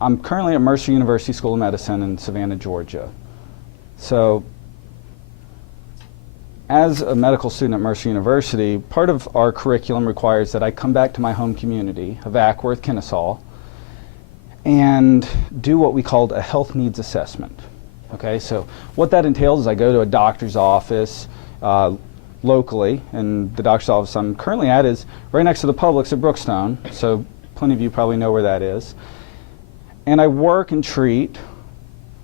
I'm currently at Mercer University School of Medicine in Savannah, Georgia. So, as a medical student at Mercer University, part of our curriculum requires that I come back to my home community of Ackworth, Kennesaw, and do what we called a health needs assessment. Okay, so what that entails is I go to a doctor's office locally, and the doctor's office I'm currently at is right next to the Publix at Brookstone, so plenty of you probably know where that is. And I work and treat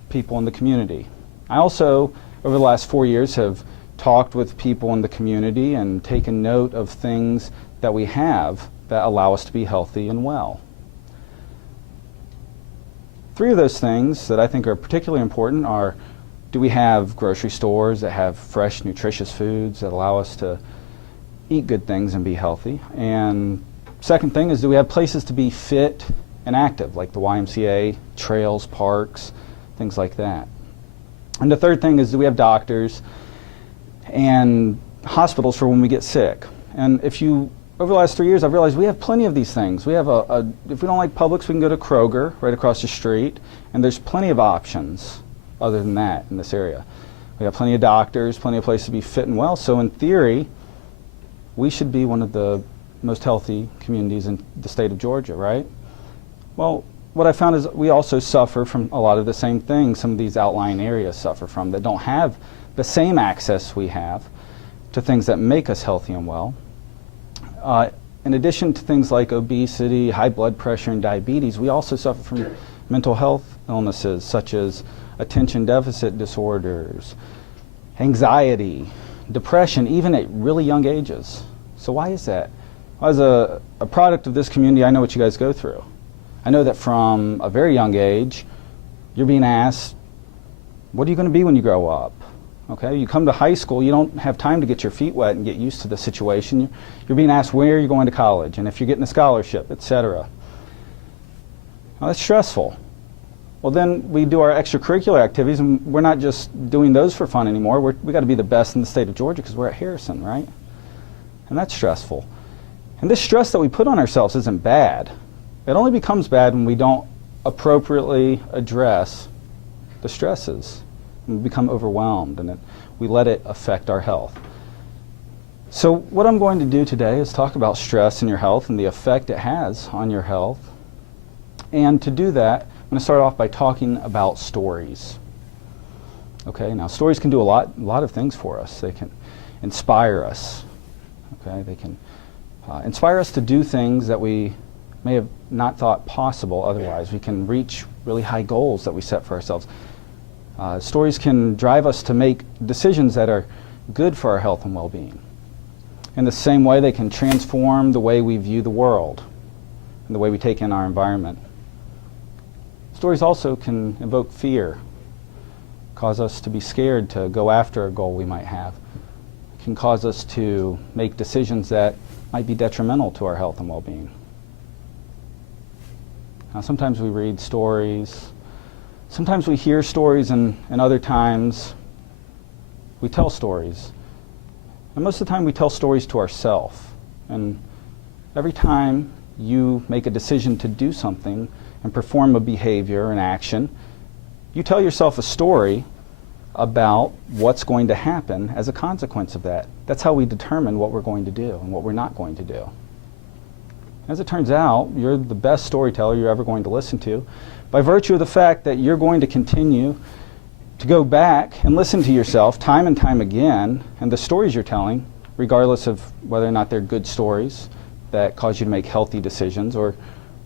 people in the community. I also, over the last 4 years, have talked with people in the community and taken note of things that we have that allow us to be healthy and well. 3 of those things that I think are particularly important are, do we have grocery stores that have fresh, nutritious foods that allow us to eat good things and be healthy? And second thing is, do we have places to be fit and active, like the YMCA, trails, parks, things like that? And the third thing is, do we have doctors and hospitals for when we get sick? And over the last 3 years, I've realized we have plenty of these things. We have if we don't like Publix, we can go to Kroger right across the street, and there's plenty of options other than that in this area. We have plenty of doctors, plenty of places to be fit and well, so in theory, we should be one of the most healthy communities in the state of Georgia, right? Well, what I found is we also suffer from a lot of the same things some of these outlying areas suffer from, that don't have the same access we have to things that make us healthy and well. In addition to things like obesity, high blood pressure, and diabetes, we also suffer from mental health illnesses such as attention deficit disorders, anxiety, depression, even at really young ages. So why is that? Well, as a product of this community, I know what you guys go through. I know that from a very young age, you're being asked, what are you going to be when you grow up? Okay, you come to high school, you don't have time to get your feet wet and get used to the situation. You're being asked where you're going to college and if you're getting a scholarship, etc. Now that's stressful. Well, then we do our extracurricular activities, and we're not just doing those for fun anymore. We got to be the best in the state of Georgia because we're at Harrison, right? And that's stressful. And this stress that we put on ourselves isn't bad. It only becomes bad when we don't appropriately address the stresses. And we become overwhelmed, and we let it affect our health. So what I'm going to do today is talk about stress in your health and the effect it has on your health. And to do that, I'm going to start off by talking about stories. Okay, now stories can do a lot of things for us. They can inspire us. Okay, they can inspire us to do things that we may have not thought possible otherwise. We can reach really high goals that we set for ourselves. Stories can drive us to make decisions that are good for our health and well-being. In the same way, they can transform the way we view the world and the way we take in our environment. Stories also can evoke fear, cause us to be scared to go after a goal we might have. It can cause us to make decisions that might be detrimental to our health and well-being. Now, sometimes we read stories, sometimes we hear stories, and other times we tell stories. And most of the time we tell stories to ourselves. And every time you make a decision to do something and perform a behavior, an action, you tell yourself a story about what's going to happen as a consequence of that. That's how we determine what we're going to do and what we're not going to do. As it turns out, you're the best storyteller you're ever going to listen to by virtue of the fact that you're going to continue to go back and listen to yourself time and time again, and the stories you're telling, regardless of whether or not they're good stories that cause you to make healthy decisions, or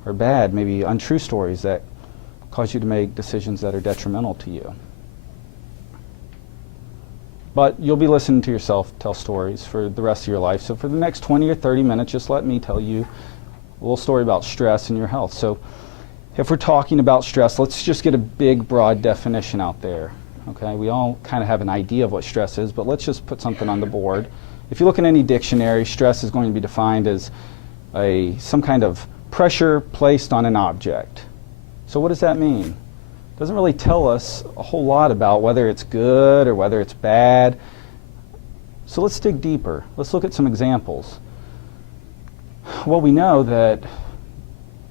bad, maybe untrue stories that cause you to make decisions that are detrimental to you. But you'll be listening to yourself tell stories for the rest of your life. So for the next 20 or 30 minutes, just let me tell you a little story about stress and your health. So if we're talking about stress, let's just get a big, broad definition out there. Okay, we all kind of have an idea of what stress is, but let's just put something on the board. If you look in any dictionary, stress is going to be defined as some kind of pressure placed on an object. So what does that mean? It doesn't really tell us a whole lot about whether it's good or whether it's bad. So let's dig deeper. Let's look at some examples. Well, we know that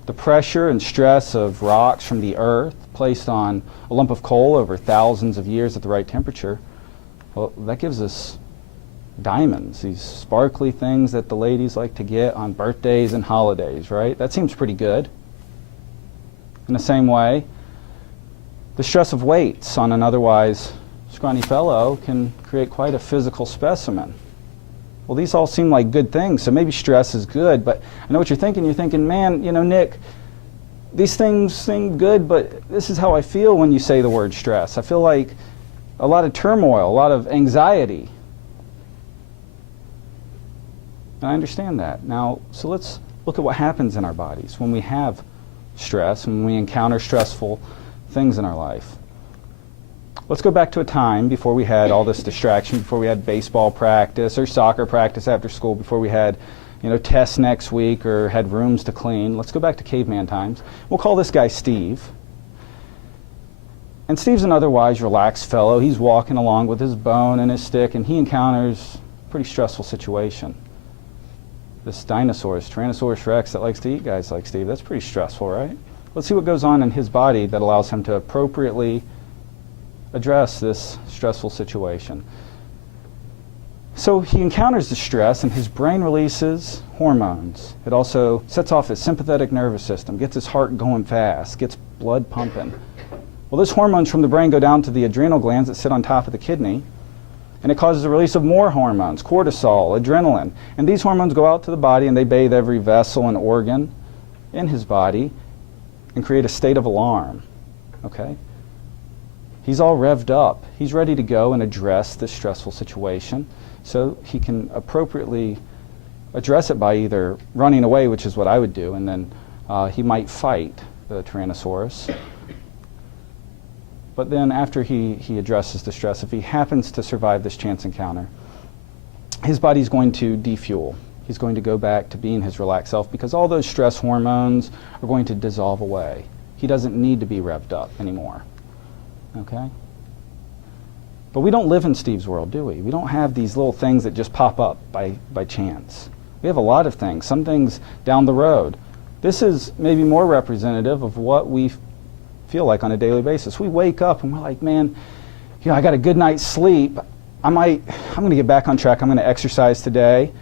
the pressure and stress of rocks from the earth placed on a lump of coal over thousands of years at the right temperature, well, that gives us diamonds, these sparkly things that the ladies like to get on birthdays and holidays, right? That seems pretty good. In the same way, the stress of weights on an otherwise scrawny fellow can create quite a physical specimen. Well, these all seem like good things, so maybe stress is good, but I know what you're thinking. You're thinking, man, you know, Nick, these things seem good, but this is how I feel when you say the word stress. I feel like a lot of turmoil, a lot of anxiety. And I understand that. Now, so let's look at what happens in our bodies when we have stress, when we encounter stressful things in our life. Let's go back to a time before we had all this distraction, before we had baseball practice or soccer practice after school, before we had, you know, tests next week or had rooms to clean. Let's go back to caveman times. We'll call this guy Steve. And Steve's an otherwise relaxed fellow. He's walking along with his bone and his stick, and he encounters a pretty stressful situation. This dinosaurus, Tyrannosaurus rex, that likes to eat guys like Steve, that's pretty stressful, right? Let's see what goes on in his body that allows him to appropriately address this stressful situation. So he encounters the stress, and his brain releases hormones. It also sets off his sympathetic nervous system, gets his heart going fast, gets blood pumping. Well, those hormones from the brain go down to the adrenal glands that sit on top of the kidney, and it causes the release of more hormones, cortisol, adrenaline. And these hormones go out to the body, and they bathe every vessel and organ in his body and create a state of alarm. Okay? He's all revved up. He's ready to go and address this stressful situation, so he can appropriately address it by either running away, which is what I would do, and then he might fight the Tyrannosaurus. But then after he addresses the stress, if he happens to survive this chance encounter, his body's going to defuel. He's going to go back to being his relaxed self because all those stress hormones are going to dissolve away. He doesn't need to be revved up anymore. Okay? But we don't live in Steve's world, do we? We don't have these little things that just pop up by chance. We have a lot of things, some things down the road. This is maybe more representative of what we feel like on a daily basis. We wake up and we're like, man, you know, I got a good night's sleep. I'm going to get back on track. I'm going to exercise today.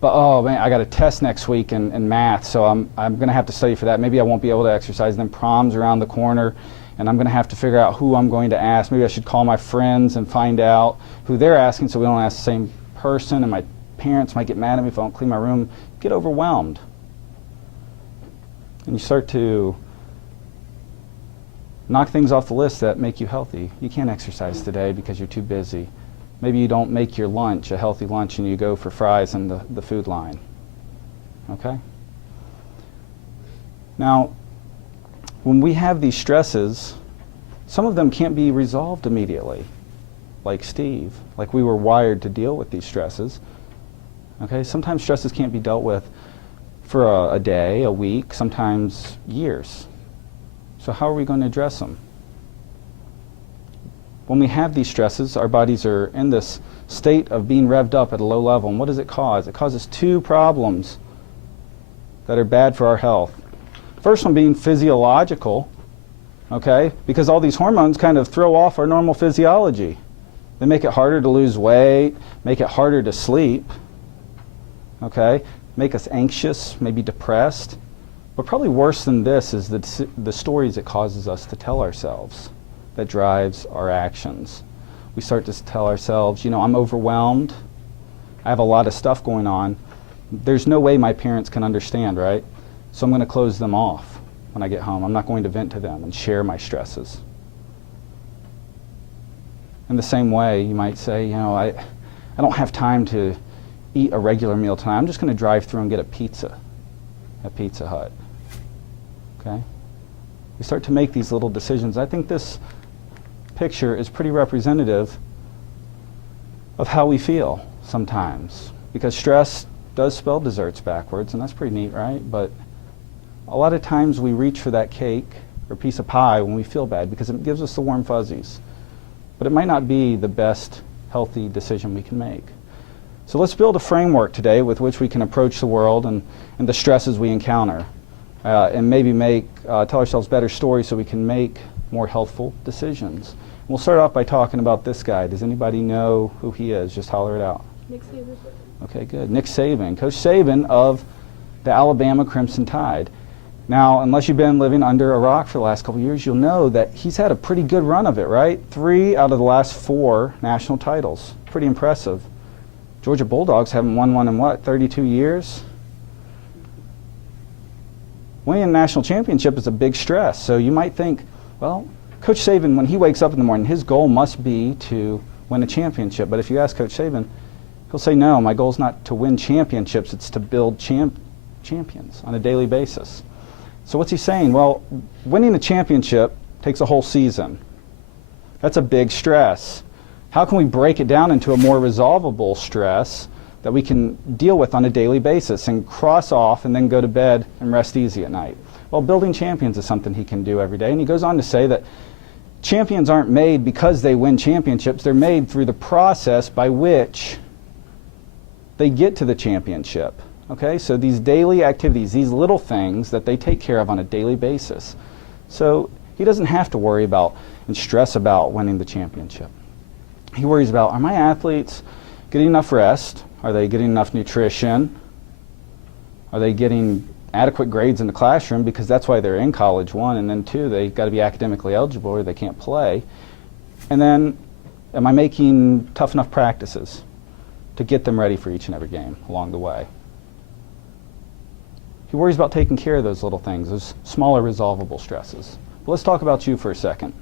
But oh man, I got a test next week in math, so I'm going to have to study for that. Maybe I won't be able to exercise. Then prom's around the corner, and I'm going to have to figure out who I'm going to ask. Maybe I should call my friends and find out who they're asking so we don't ask the same person, and my parents might get mad at me if I don't clean my room. Get overwhelmed. And you start to knock things off the list that make you healthy. You can't exercise today because you're too busy. Maybe you don't make your lunch a healthy lunch and you go for fries in the food line. Okay? Now, when we have these stresses, some of them can't be resolved immediately, like Steve, like we were wired to deal with these stresses. Okay? Sometimes stresses can't be dealt with for a day, a week, sometimes years. So how are we going to address them? When we have these stresses, our bodies are in this state of being revved up at a low level. And what does it cause? It causes two problems that are bad for our health. First one being physiological, okay? Because all these hormones kind of throw off our normal physiology. They make it harder to lose weight, make it harder to sleep, okay? Make us anxious, maybe depressed. But probably worse than this is the stories it causes us to tell ourselves that drives our actions. We start to tell ourselves, you know, I'm overwhelmed. I have a lot of stuff going on. There's no way my parents can understand, right? So I'm going to close them off when I get home. I'm not going to vent to them and share my stresses. In the same way, you might say, you know, I don't have time to eat a regular meal tonight. I'm just going to drive through and get a pizza at Pizza Hut. Okay? We start to make these little decisions. I think this picture is pretty representative of how we feel sometimes, because stress does spell desserts backwards, and that's pretty neat, right? But a lot of times we reach for that cake or piece of pie when we feel bad because it gives us the warm fuzzies. But it might not be the best healthy decision we can make. So let's build a framework today with which we can approach the world and the stresses we encounter. and maybe tell ourselves better stories so we can make more healthful decisions. We'll start off by talking about this guy. Does anybody know who he is? Just holler it out. Nick Saban. Okay, good. Nick Saban, Coach Saban of the Alabama Crimson Tide. Now, unless you've been living under a rock for the last couple of years, you'll know that he's had a pretty good run of it, right? 3 out of the last 4 national titles. Pretty impressive. Georgia Bulldogs haven't won one in what, 32 years? Winning a national championship is a big stress. So you might think, well, Coach Saban, when he wakes up in the morning, his goal must be to win a championship. But if you ask Coach Saban, he'll say, no, my goal is not to win championships, it's to build champions on a daily basis. So what's he saying? Well, winning a championship takes a whole season. That's a big stress. How can we break it down into a more resolvable stress that we can deal with on a daily basis and cross off and then go to bed and rest easy at night? Well, building champions is something he can do every day. And he goes on to say that champions aren't made because they win championships. They're made through the process by which they get to the championship. Okay, so these daily activities, these little things that they take care of on a daily basis. So he doesn't have to worry about and stress about winning the championship. He worries about, are my athletes getting enough rest? Are they getting enough nutrition? Are they getting adequate grades in the classroom? Because that's why they're in college, 1, and then 2, they've got to be academically eligible or they can't play. And then, am I making tough enough practices to get them ready for each and every game along the way? He worries about taking care of those little things, those smaller resolvable stresses. But let's talk about you for a second.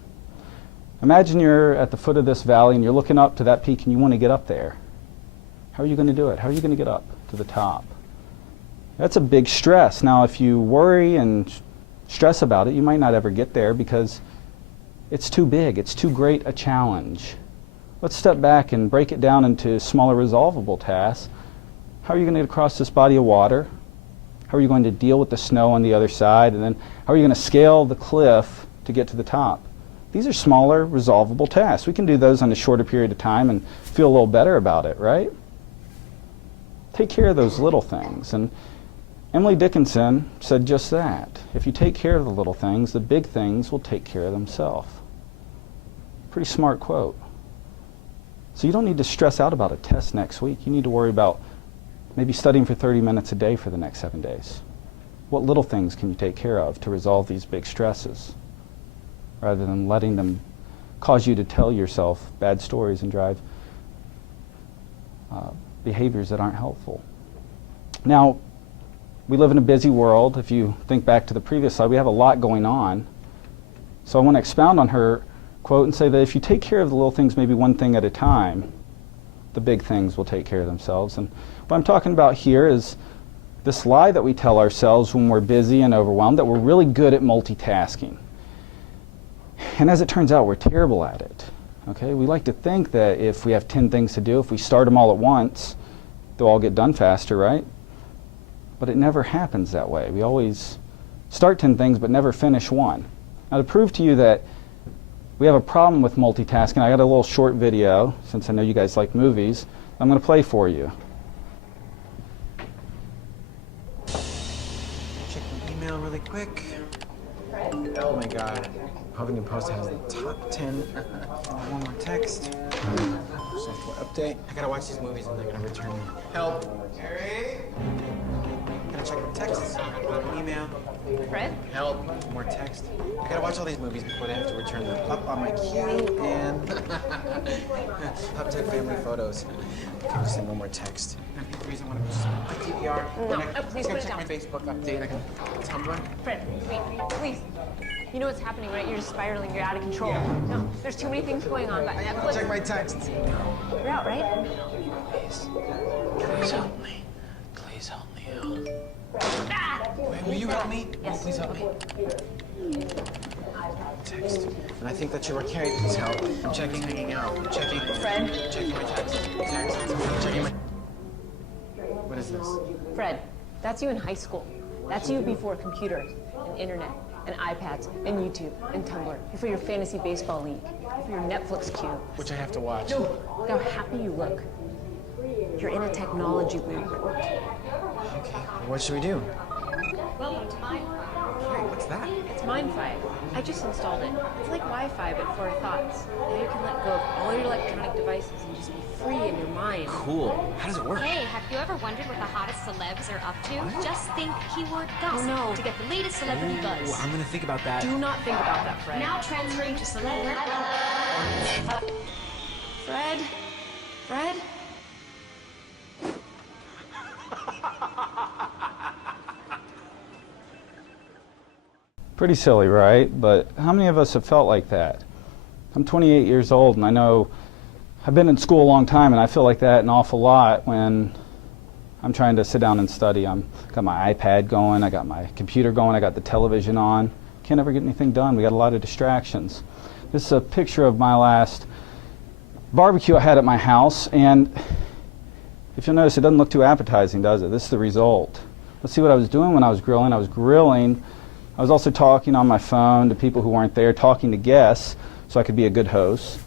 Imagine you're at the foot of this valley and you're looking up to that peak and you want to get up there. How are you going to do it? How are you going to get up to the top? That's a big stress. Now, if you worry and stress about it, you might not ever get there because it's too big. It's too great a challenge. Let's step back and break it down into smaller resolvable tasks. How are you going to get across this body of water? How are you going to deal with the snow on the other side? And then how are you going to scale the cliff to get to the top? These are smaller, resolvable tasks. We can do those in a shorter period of time and feel a little better about it, right? Take care of those little things. And Emily Dickinson said just that. If you take care of the little things, the big things will take care of themselves. Pretty smart quote. So you don't need to stress out about a test next week. You need to worry about maybe studying for 30 minutes a day for the next 7 days. What little things can you take care of to resolve these big stresses, rather than letting them cause you to tell yourself bad stories and drive behaviors that aren't helpful. Now, we live in a busy world. If you think back to the previous slide, we have a lot going on. So I want to expound on her quote and say that if you take care of the little things, maybe one thing at a time, the big things will take care of themselves. And what I'm talking about here is this lie that we tell ourselves when we're busy and overwhelmed, that we're really good at multitasking. And as it turns out, we're terrible at it. Okay? We like to think that if we have 10 things to do, if we start them all at once, they'll all get done faster, right? But it never happens that way. We always start 10 things but never finish one. Now, to prove to you that we have a problem with multitasking, I got a little short video, since I know you guys like movies, I'm going to play for you. Check my email really quick. Oh my god. Huffington Post has the top 10. One more text. Software update. I gotta watch these movies and they're gonna return me. Help! Harry! Gotta check my texts. Email. Fred? Help! More text. I gotta watch all these movies before they have to return them. Up on my queue and update family photos. Okay, just send one more text. The reason I want to my DVR. No, please put it check down. my Facebook update. I can Tumblr. Fred, wait, please. You know what's happening, right? You're just spiraling. You're out of control. Yeah. No, there's too many things going on. But Netflix. Check my texts. You're out, right? Please help me. Please help me out. Ah! Wait, will you help me? Yes. Please help me. Text. And I think that you were carried. Please help. I'm checking, hanging out. I'm checking. Fred? Checking my text. Checking my. What is this? Fred, that's you in high school. That's you before computers and internet and iPads and YouTube and Tumblr. Before your fantasy baseball league. For your Netflix queue. Which I have to watch. No, look how happy you look. You're in a technology loop. Okay. What should we do? Welcome to my world. that? It's MindFi. I just installed it. It's like Wi-Fi, but for thoughts. Now you can let go of all your electronic devices and just be free in your mind. Cool. How does it work? Hey, have you ever wondered what the hottest celebs are up to? Just think keyword gossip Oh, no. to get the latest celebrity Ooh, buzz. I'm gonna think about that. Do not think about that, Fred. Now transferring to celeb. Fred? Fred? Pretty silly, right? But how many of us have felt like that? I'm 28 years old, and I know I've been in school a long time, and I feel like that an awful lot when I'm trying to sit down and study. I've got my iPad going, I got my computer going, I got the television on. Can't ever get anything done. We got a lot of distractions. This is a picture of my last barbecue I had at my house, and if you'll notice, it doesn't look too appetizing, does it? This is the result. Let's see what I was doing when I was grilling. I was also talking on my phone to people who weren't there, talking to guests so I could be a good host,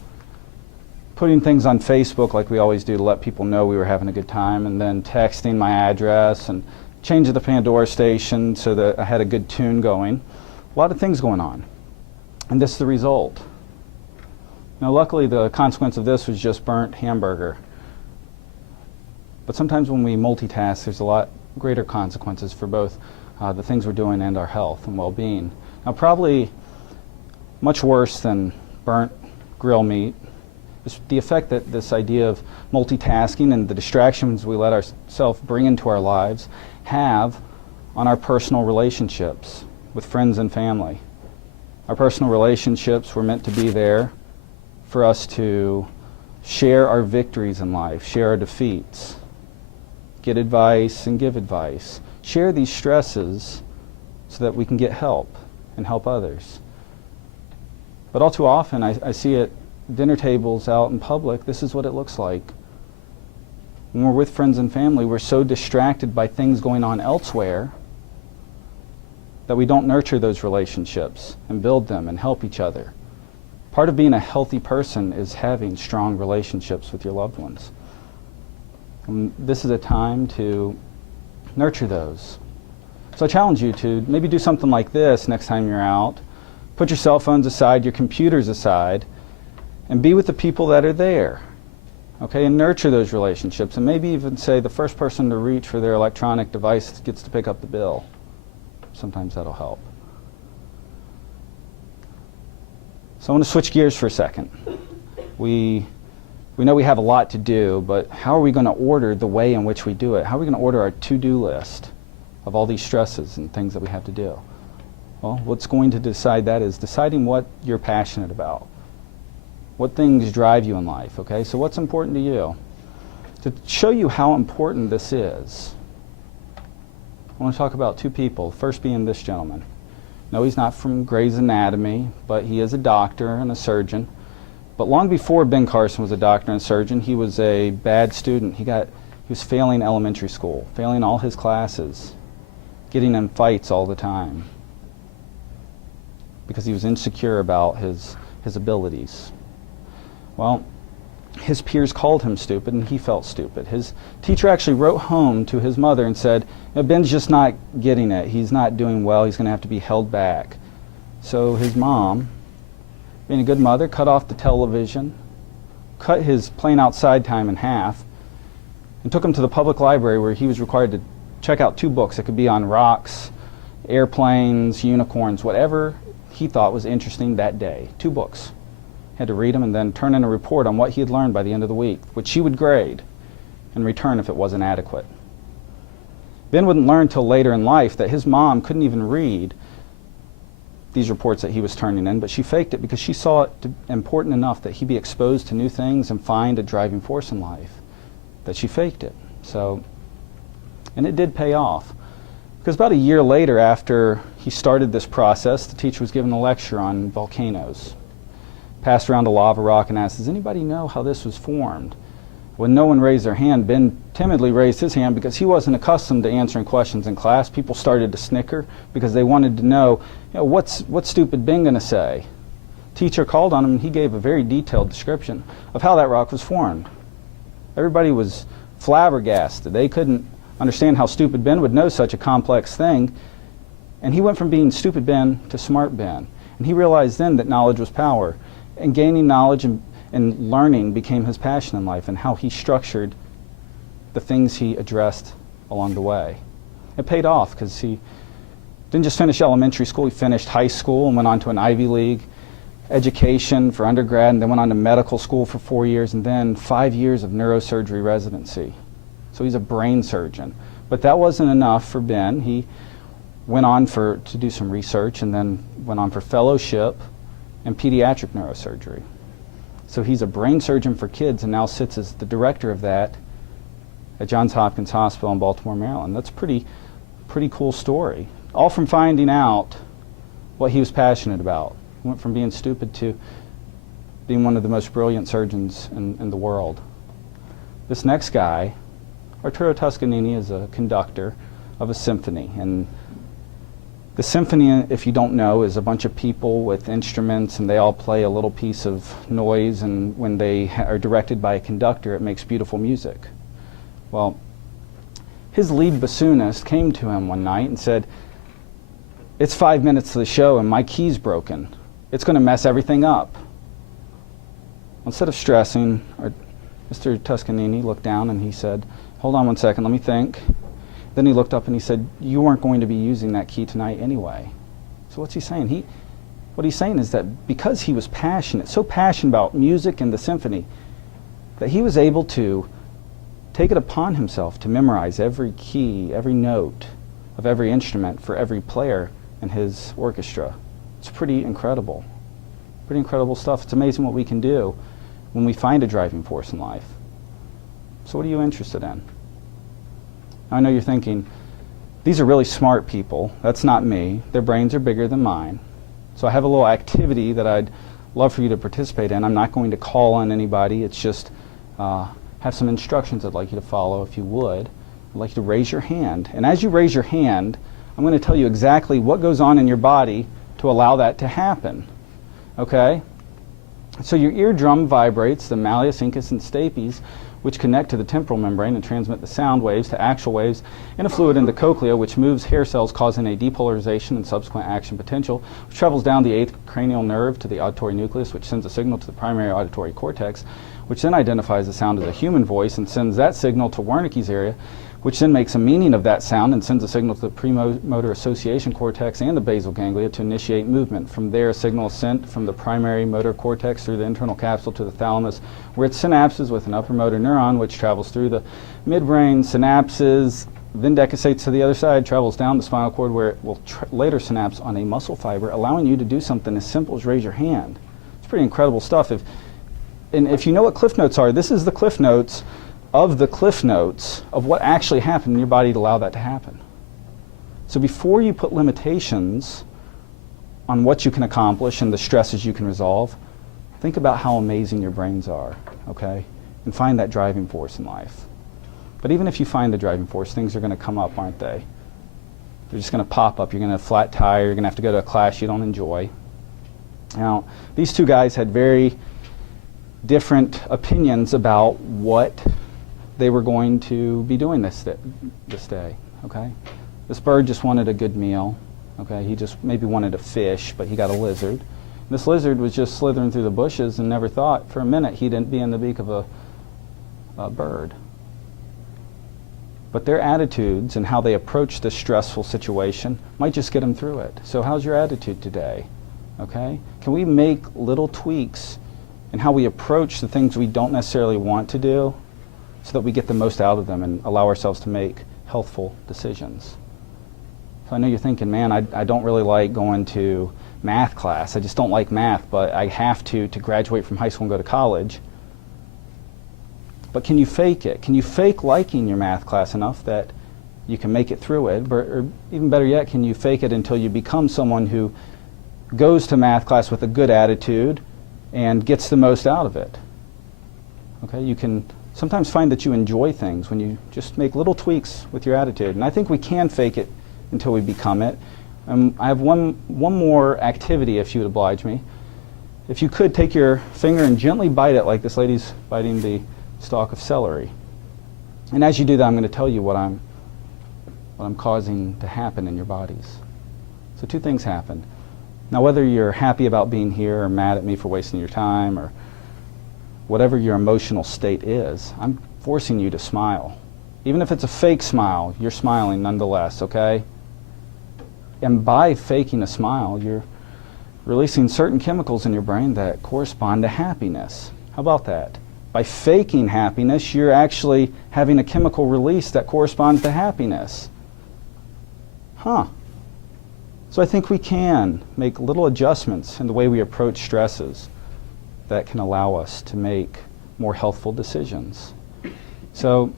putting things on Facebook like we always do to let people know we were having a good time, and then texting my address and changing the Pandora station so that I had a good tune going. A lot of things going on. And this is the result. Now, luckily, the consequence of this was just burnt hamburger. But sometimes when we multitask, there's a lot greater consequences for both the things we're doing and our health and well-being. Now, probably much worse than burnt grill meat is the effect that this idea of multitasking and the distractions we let ourselves bring into our lives have on our personal relationships with friends and family. Our personal relationships were meant to be there for us to share our victories in life, share our defeats, get advice and give advice, share these stresses so that we can get help and help others. But all too often, I see at dinner tables out in public, this is what it looks like. When we're with friends and family, we're so distracted by things going on elsewhere that we don't nurture those relationships and build them and help each other. Part of being a healthy person is having strong relationships with your loved ones. And this is a time to nurture those. So I challenge you to maybe do something like this next time you're out. Put your cell phones aside, your computers aside, and be with the people that are there. Okay, and nurture those relationships, and maybe even say the first person to reach for their electronic device gets to pick up the bill. Sometimes that'll help. So I want to switch gears for a second. We know we have a lot to do, but how are we going to order the way in which we do it? How are we going to order our to-do list of all these stresses and things that we have to do? Well, what's going to decide that is deciding what you're passionate about. What things drive you in life, okay? So what's important to you? To show you how important this is, I want to talk about two people, first being this gentleman. No, he's not from Grey's Anatomy, but he is a doctor and a surgeon. But long before Ben Carson was a doctor and a surgeon, he was a bad student. He was failing elementary school, failing all his classes, getting in fights all the time because he was insecure about his abilities. Well, his peers called him stupid, and he felt stupid. His teacher actually wrote home to his mother and said, Ben's just not getting it. He's not doing well. He's going to have to be held back. So his mom, being a good mother, cut off the television, cut his playing outside time in half, and took him to the public library where he was required to check out 2 books that could be on rocks, airplanes, unicorns, whatever he thought was interesting that day. 2 books. Had to read them and then turn in a report on what he had learned by the end of the week, which she would grade and return if it wasn't adequate. Ben wouldn't learn till later in life that his mom couldn't even read these reports that he was turning in, but she faked it because she saw it important enough that he be exposed to new things and find a driving force in life, that she faked it. So, and it did pay off. Because about a year later, after he started this process, the teacher was given a lecture on volcanoes. Passed around a lava rock and asked, does anybody know how this was formed? When no one raised their hand, Ben timidly raised his hand because he wasn't accustomed to answering questions in class. People started to snicker because they wanted to know, what's stupid Ben going to say? Teacher called on him and he gave a very detailed description of how that rock was formed. Everybody was flabbergasted. They couldn't understand how stupid Ben would know such a complex thing. And he went from being stupid Ben to smart Ben. And he realized then that knowledge was power. And gaining knowledge and learning became his passion in life, and how he structured the things he addressed along the way. It paid off because he didn't just finish elementary school, he finished high school and went on to an Ivy League education for undergrad, and then went on to medical school for 4 years, and then 5 years of neurosurgery residency. So he's a brain surgeon. But that wasn't enough for Ben. He went on to do some research, and then went on for fellowship in pediatric neurosurgery. So he's a brain surgeon for kids and now sits as the director of that at Johns Hopkins Hospital in Baltimore, Maryland. That's a pretty cool story. All from finding out what he was passionate about. He went from being stupid to being one of the most brilliant surgeons in the world. This next guy, Arturo Toscanini, is a conductor of a symphony. And the symphony, if you don't know, is a bunch of people with instruments, and they all play a little piece of noise, and when they are directed by a conductor, it makes beautiful music. Well, his lead bassoonist came to him one night and said, "It's 5 minutes to the show and my key's broken. It's going to mess everything up." Instead of stressing, Mr. Toscanini looked down and he said, "Hold on one second, let me think." Then he looked up and he said, "You weren't going to be using that key tonight anyway." So what's he saying? What he's saying is that because he was passionate, so passionate about music and the symphony, that he was able to take it upon himself to memorize every key, every note of every instrument for every player in his orchestra. It's pretty incredible stuff. It's amazing what we can do when we find a driving force in life. So what are you interested in? I know you're thinking, these are really smart people. That's not me. Their brains are bigger than mine. So I have a little activity that I'd love for you to participate in. I'm not going to call on anybody. It's just have some instructions I'd like you to follow, if you would. I'd like you to raise your hand. And as you raise your hand, I'm going to tell you exactly what goes on in your body to allow that to happen. Okay? So your eardrum vibrates, the malleus, incus, and stapes, which connect to the temporal membrane and transmit the sound waves to actual waves in a fluid in the cochlea, which moves hair cells, causing a depolarization and subsequent action potential, which travels down the 8th cranial nerve to the auditory nucleus, which sends a signal to the primary auditory cortex, which then identifies the sound as a human voice and sends that signal to Wernicke's area, which then makes a meaning of that sound and sends a signal to the premotor association cortex and the basal ganglia to initiate movement. From there, a signal is sent from the primary motor cortex through the internal capsule to the thalamus, where it synapses with an upper motor neuron, which travels through the midbrain, synapses, then decussates to the other side, travels down the spinal cord, where it will later synapse on a muscle fiber, allowing you to do something as simple as raise your hand. It's pretty incredible stuff. If you know what cliff notes are, this is the cliff notes of what actually happened in your body to allow that to happen. So before you put limitations on what you can accomplish and the stresses you can resolve, think about how amazing your brains are, okay? And find that driving force in life. But even if you find the driving force, things are going to come up, aren't they? They're just going to pop up. You're going to have a flat tire. You're going to have to go to a class you don't enjoy. Now, these two guys had very different opinions about what they were going to be doing this day, okay? This bird just wanted a good meal, okay? He just maybe wanted a fish, but he got a lizard. This lizard was just slithering through the bushes and never thought for a minute he'd be in the beak of a bird. But their attitudes and how they approach this stressful situation might just get them through it. So how's your attitude today, okay? Can we make little tweaks in how we approach the things we don't necessarily want to do, so that we get the most out of them and allow ourselves to make healthful decisions? So I know you're thinking, man, I don't really like going to math class. I just don't like math, but I have to graduate from high school and go to college. But can you fake it? Can you fake liking your math class enough that you can make it through it? Or even better yet, can you fake it until you become someone who goes to math class with a good attitude and gets the most out of it? Okay, you can sometimes find that you enjoy things when you just make little tweaks with your attitude. And I think we can fake it until we become it. I have one more activity, if you would oblige me. If you could take your finger and gently bite it like this lady's biting the stalk of celery. And as you do that, I'm going to tell you what I'm causing to happen in your bodies. So two things happen. Now whether you're happy about being here or mad at me for wasting your time or whatever your emotional state is, I'm forcing you to smile. Even if it's a fake smile, you're smiling nonetheless, okay? And by faking a smile, you're releasing certain chemicals in your brain that correspond to happiness. How about that? By faking happiness, you're actually having a chemical release that corresponds to happiness. Huh. So I think we can make little adjustments in the way we approach stresses that can allow us to make more healthful decisions. So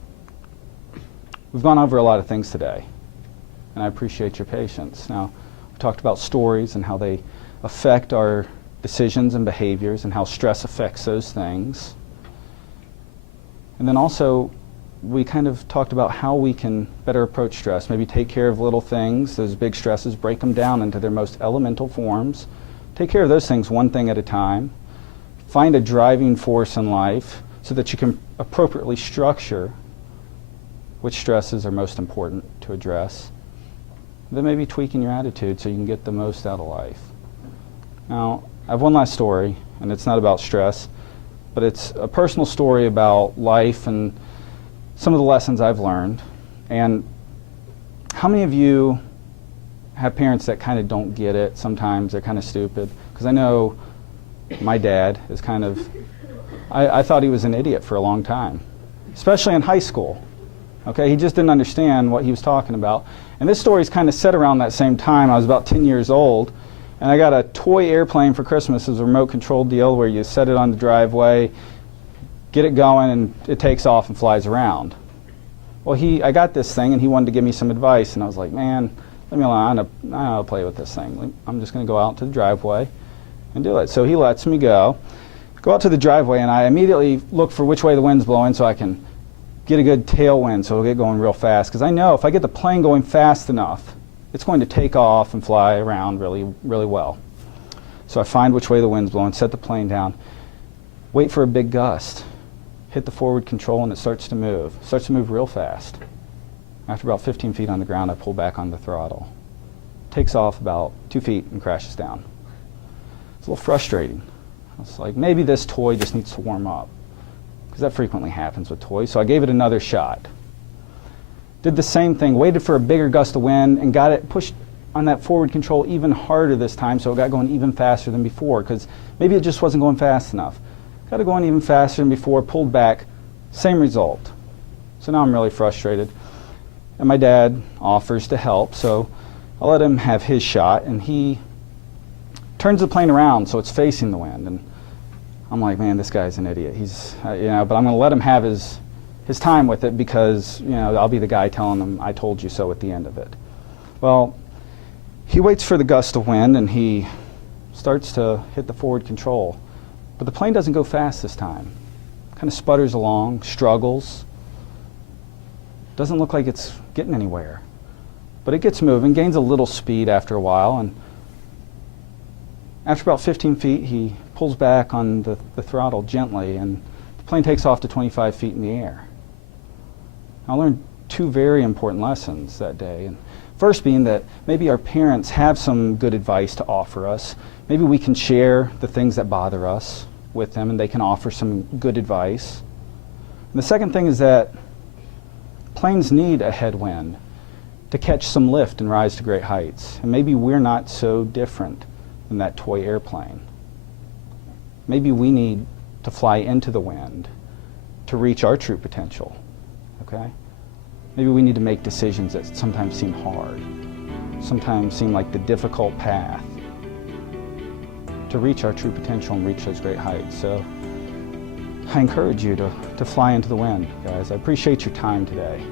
we've gone over a lot of things today, and I appreciate your patience. Now, we talked about stories and how they affect our decisions and behaviors and how stress affects those things. And then also, we kind of talked about how we can better approach stress, maybe take care of little things, those big stresses, break them down into their most elemental forms, take care of those things one thing at a time, find a driving force in life so that you can appropriately structure which stresses are most important to address. Then maybe tweaking your attitude so you can get the most out of life. Now, I have one last story, and it's not about stress, but it's a personal story about life and some of the lessons I've learned. And how many of you have parents that kind of don't get it? Sometimes they're kind of stupid. Because I know my dad is kind of, I thought he was an idiot for a long time, especially in high school. Okay, he just didn't understand what he was talking about. And this story's kind of set around that same time. I was about 10 years old, and I got a toy airplane for Christmas. It was a remote control deal where you set it on the driveway, get it going, and it takes off and flies around. Well, I got this thing, and he wanted to give me some advice, and I was like, man, let me alone. I don't know how to play with this thing. I'm just going to go out to the driveway and do it. So he lets me go out to the driveway, and I immediately look for which way the wind's blowing so I can get a good tailwind so it'll get going real fast. Because I know if I get the plane going fast enough, it's going to take off and fly around really, really well. So I find which way the wind's blowing, set the plane down, wait for a big gust, hit the forward control, and it starts to move. It starts to move real fast. After about 15 feet on the ground, I pull back on the throttle. Takes off about 2 feet and crashes down. It's a little frustrating. I was like, maybe this toy just needs to warm up, because that frequently happens with toys. So I gave it another shot. Did the same thing, waited for a bigger gust of wind, and got it pushed on that forward control even harder this time, so it got going even faster than before, because maybe it just wasn't going fast enough. Got it going even faster than before, pulled back, same result. So now I'm really frustrated. And my dad offers to help, so I'll let him have his shot, and he turns the plane around so it's facing the wind. And I'm like, man, this guy's an idiot. He's, but I'm going to let him have his time with it because, I'll be the guy telling him I told you so at the end of it. Well, he waits for the gust of wind, and he starts to hit the forward control. But the plane doesn't go fast this time. Kind of sputters along, struggles. Doesn't look like it's getting anywhere. But it gets moving, gains a little speed after a while, and after about 15 feet, he pulls back on the throttle gently, and the plane takes off to 25 feet in the air. I learned two very important lessons that day. And first being that maybe our parents have some good advice to offer us. Maybe we can share the things that bother us with them, and they can offer some good advice. And the second thing is that planes need a headwind to catch some lift and rise to great heights. And maybe we're not so different than that toy airplane. Maybe we need to fly into the wind to reach our true potential, okay? Maybe we need to make decisions that sometimes seem hard, sometimes seem like the difficult path to reach our true potential and reach those great heights. So I encourage you to fly into the wind, guys. I appreciate your time today.